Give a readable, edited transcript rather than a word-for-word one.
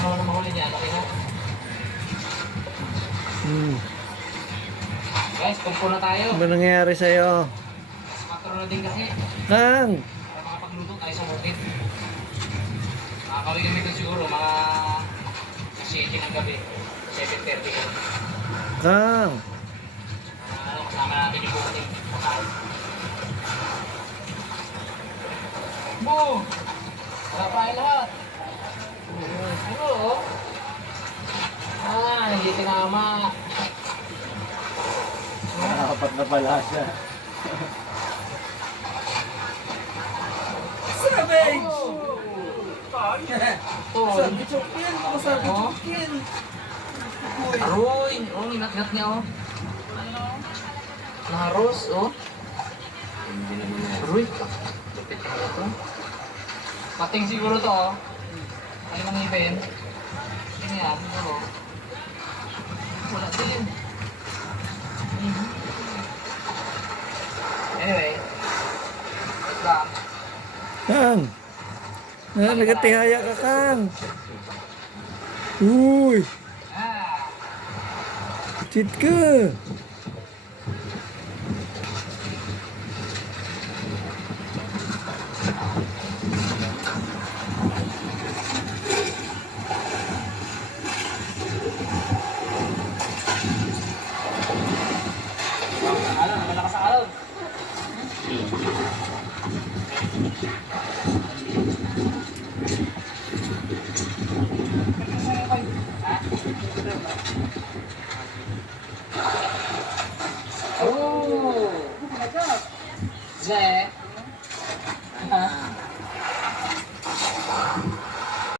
naman na mahuli niya. Okay na. Guys, pagpo na tayo. Ano nangyayari sa'yo? Mas makro na din kasi. Kang! Para makapagluto tayo sa bukid. Makakawin kami ito siguro mga 7 ng gabi. 7:30 ka. Kang! Kasama natin yung bukid. Boom! Wala pa kayo lahat. Ano oh? Hindi tinama. Nakakapat na pala siya. Savage! Oh! Sabi chokin! Ako sabi Oh. chokin! Aroy! Oh, ingat-ingat niya oh. Naros oh. Hindi naman na. Aroy! Lupit na ito. Pating siguro to oh. Ano mang event? Ano yan? Ano? Wala din. Anyway. Wait lang. Kang! Nagatihaya ka, Kang! Uy! Ah! Cheat ka! Alon, malakas ang alon. Oh! Zé.